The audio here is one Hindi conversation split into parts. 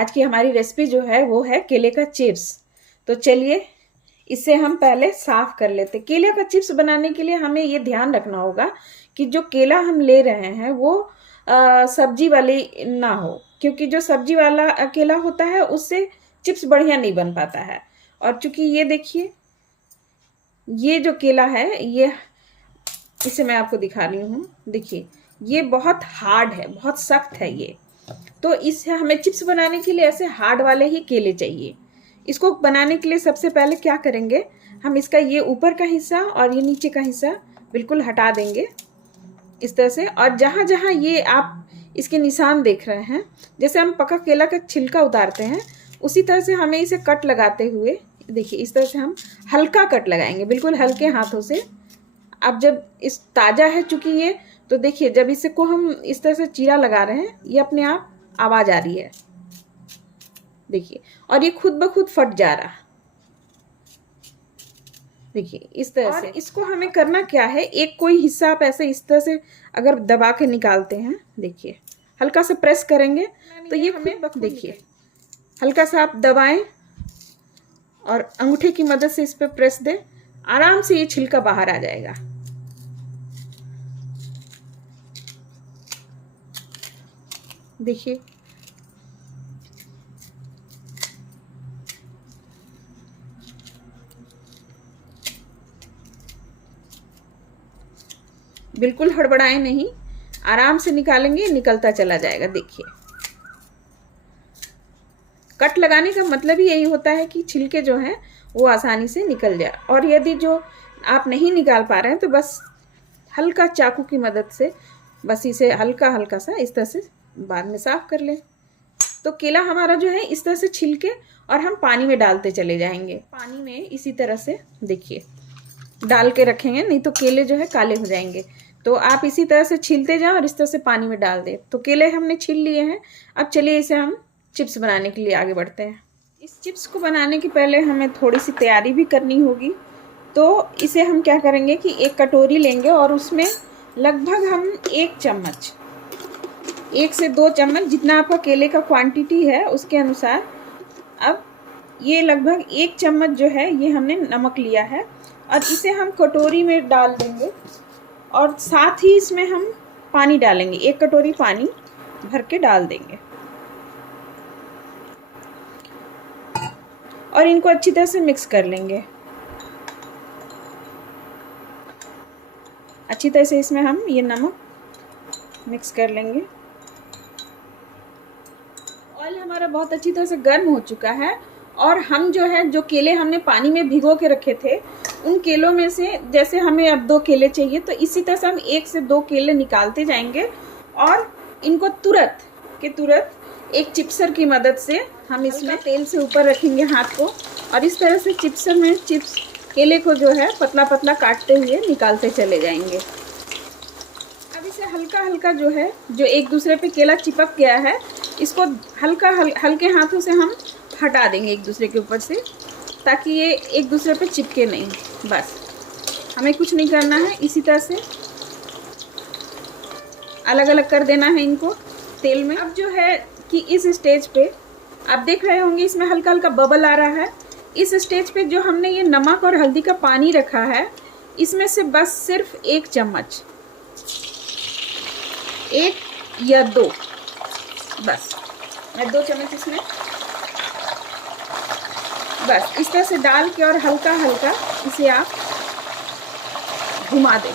आज की हमारी रेसिपी जो है वो है केले का चिप्स। तो चलिए इसे हम पहले साफ कर लेते। केले का चिप्स बनाने के लिए हमें ये ध्यान रखना होगा कि जो केला हम ले रहे हैं वो सब्जी वाली ना हो, क्योंकि जो सब्जी वाला केला होता है उससे चिप्स बढ़िया नहीं बन पाता है। और चूंकि ये देखिए, ये जो केला है ये, इसे मैं आपको दिखा रही हूँ, देखिए ये बहुत हार्ड है, बहुत सख्त है ये। तो इसे हमें चिप्स बनाने के लिए ऐसे हार्ड वाले ही केले चाहिए। इसको बनाने के लिए सबसे पहले क्या करेंगे, हम इसका ये ऊपर का हिस्सा और ये नीचे का हिस्सा बिल्कुल हटा देंगे इस तरह से। और जहाँ जहाँ ये आप इसके निशान देख रहे हैं, जैसे हम पका केला का छिलका उतारते हैं उसी तरह से हमें इसे कट लगाते हुए, देखिए इस तरह से हम हल्का कट लगाएंगे, बिल्कुल हल्के हाथों से। अब जब इस ताज़ा है चूंकि ये, तो देखिए जब इसको हम इस तरह से चीरा लगा रहे हैं ये अपने आप आवाज आ रही है, देखिए, और ये खुद ब खुद फट जा रहा, देखिए इस तरह से। इसको हमें करना क्या है, एक कोई हिस्सा आप ऐसे इस तरह से अगर दबा के निकालते हैं, देखिए हल्का सा प्रेस करेंगे तो ये खुद, देखिए हल्का सा आप दबाएं और अंगूठे की मदद से इस पर प्रेस दें, आराम से ये छिलका बाहर आ जाएगा। देखिए बिल्कुल हड़बड़ाएं नहीं, आराम से निकालेंगे, निकलता चला जाएगा। देखिए कट लगाने का मतलब ही यही होता है कि छिलके जो हैं वो आसानी से निकल जाए। और यदि जो आप नहीं निकाल पा रहे हैं तो बस हल्का चाकू की मदद से बस इसे हल्का हल्का सा इस तरह से बाद में साफ कर लें। तो केला हमारा जो है इस तरह से छिलके और हम पानी में डालते चले जाएंगे। पानी में इसी तरह से देखिए डाल के रखेंगे, नहीं तो केले जो है काले हो जाएंगे। तो आप इसी तरह से छीलते जाएं और इस तरह से पानी में डाल दें। तो केले हमने छील लिए हैं। अब चलिए इसे हम चिप्स बनाने के लिए आगे बढ़ते हैं। इस चिप्स को बनाने के पहले हमें थोड़ी सी तैयारी भी करनी होगी। तो इसे हम क्या करेंगे कि एक कटोरी लेंगे और उसमें लगभग हम 1 चम्मच, 1 से 2 चम्मच, जितना आपका केले का क्वांटिटी है उसके अनुसार। अब ये लगभग 1 चम्मच जो है ये हमने नमक लिया है और इसे हम कटोरी में डाल देंगे और साथ ही इसमें हम पानी डालेंगे, 1 कटोरी पानी भर के डाल देंगे और इनको अच्छी तरह से मिक्स कर लेंगे। अच्छी तरह से इसमें हम ये नमक मिक्स कर लेंगे। ऑयल हमारा बहुत अच्छी तरह से गर्म हो चुका है और हम जो है, जो केले हमने पानी में भिगो के रखे थे, उन केलों में से जैसे हमें अब 2 केले चाहिए तो इसी तरह से हम 1 से 2 केले निकालते जाएंगे और इनको तुरंत के तुरंत एक चिप्सर की मदद से हम इसमें तेल से ऊपर रखेंगे हाथ को और इस तरह से चिप्सर में चिप्स केले को जो है पतला पतला काटते हुए निकालते चले जाएंगे। अब इसे हल्का हल्का जो है, जो एक दूसरे पे केला चिपक गया है, इसको हल्के हाथों से हम हटा देंगे एक दूसरे के ऊपर से, ताकि ये एक दूसरे पे चिपके नहीं। बस हमें कुछ नहीं करना है, इसी तरह से अलग अलग कर देना है इनको तेल में। अब जो है कि इस स्टेज पे आप देख रहे होंगे इसमें हल्का हल्का बबल आ रहा है। इस स्टेज पे जो हमने ये नमक और हल्दी का पानी रखा है, इसमें से बस सिर्फ 1 चम्मच, 1 या 2, बस मैं 2 चम्मच इसमें बस इस तरह से डाल के और हल्का हल्का इसे आप घुमा दें।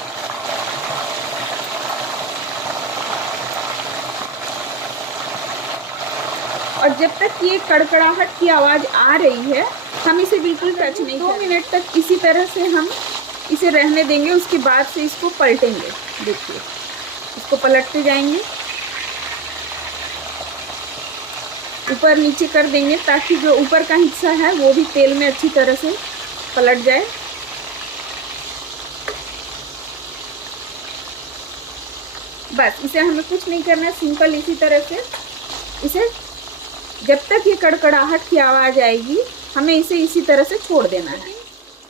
और जब तक ये कड़कड़ाहट की आवाज़ आ रही है हम इसे बिल्कुल टच नहीं करेंगे। 2 मिनट तक इसी तरह से हम इसे रहने देंगे, उसके बाद से इसको पलटेंगे। देखिए इसको पलटते जाएंगे, ऊपर नीचे कर देंगे ताकि जो ऊपर का हिस्सा है वो भी तेल में अच्छी तरह से पलट जाए। बस इसे हमें कुछ नहीं करना है, सिंपल इसी तरह से इसे जब तक ये कड़कड़ाहट की आवाज़ आएगी हमें इसे इसी तरह से छोड़ देना है।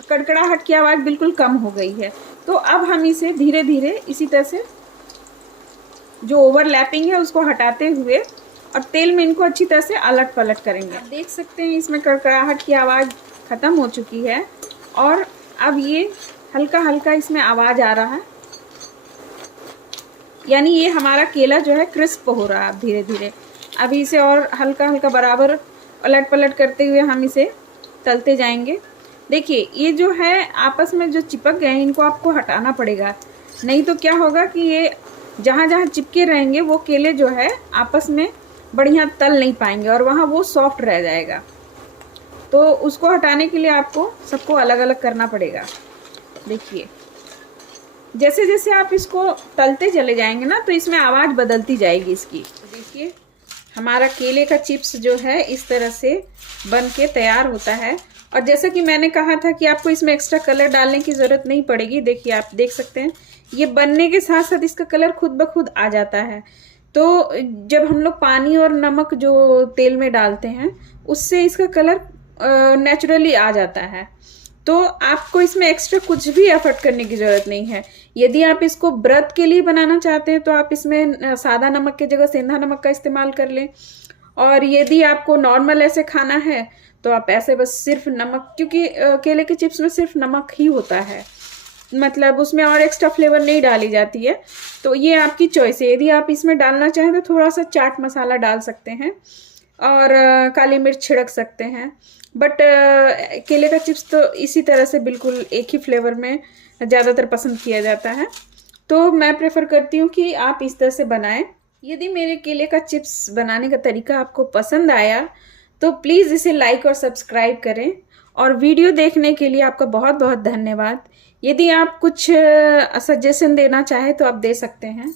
कड़कड़ाहट की आवाज़ बिल्कुल कम हो गई है, तो अब हम इसे धीरे धीरे इसी तरह से जो ओवरलैपिंग है उसको हटाते हुए और तेल में इनको अच्छी तरह से अलट पलट करेंगे। आप देख सकते हैं इसमें कड़कड़ाहट की आवाज़ ख़त्म हो चुकी है और अब ये हल्का हल्का इसमें आवाज़ आ रहा है, यानी ये हमारा केला जो है क्रिस्प हो रहा है धीरे धीरे। अभी इसे और हल्का हल्का बराबर उलट पलट करते हुए हम इसे तलते जाएंगे। देखिए ये जो है आपस में जो चिपक गए हैं इनको आपको हटाना पड़ेगा, नहीं तो क्या होगा कि ये जहाँ जहाँ चिपके रहेंगे वो केले जो है आपस में बढ़िया तल नहीं पाएंगे और वहाँ वो सॉफ्ट रह जाएगा। तो उसको हटाने के लिए आपको सबको अलग अलग करना पड़ेगा। देखिए जैसे जैसे आप इसको तलते चले जाएंगे ना तो इसमें आवाज़ बदलती जाएगी इसकी। तो देखिए हमारा केले का चिप्स जो है इस तरह से बन के तैयार होता है। और जैसा कि मैंने कहा था कि आपको इसमें एक्स्ट्रा कलर डालने की ज़रूरत नहीं पड़ेगी। देखिए आप देख सकते हैं ये बनने के साथ साथ इसका कलर खुद ब खुद आ जाता है। तो जब हम लोग पानी और नमक जो तेल में डालते हैं उससे इसका कलर नेचुरली आ जाता है। तो आपको इसमें एक्स्ट्रा कुछ भी एफर्ट करने की ज़रूरत नहीं है। यदि आप इसको व्रत के लिए बनाना चाहते हैं तो आप इसमें सादा नमक की जगह सेंधा नमक का इस्तेमाल कर लें, और यदि आपको नॉर्मल ऐसे खाना है तो आप ऐसे बस सिर्फ नमक, क्योंकि केले के चिप्स में सिर्फ नमक ही होता है, मतलब उसमें और एक्स्ट्रा फ्लेवर नहीं डाली जाती है। तो ये आपकी चॉइस है। यदि आप इसमें डालना चाहें तो थोड़ा सा चाट मसाला डाल सकते हैं और काली मिर्च छिड़क सकते हैं, बट केले का चिप्स तो इसी तरह से बिल्कुल एक ही फ्लेवर में ज़्यादातर पसंद किया जाता है। तो मैं प्रेफर करती हूँ कि आप इस तरह से बनाएं। यदि मेरे केले का चिप्स बनाने का तरीका आपको पसंद आया तो प्लीज़ इसे लाइक और सब्सक्राइब करें, और वीडियो देखने के लिए आपका बहुत बहुत धन्यवाद। यदि आप कुछ सजेशन देना चाहें तो आप दे सकते हैं।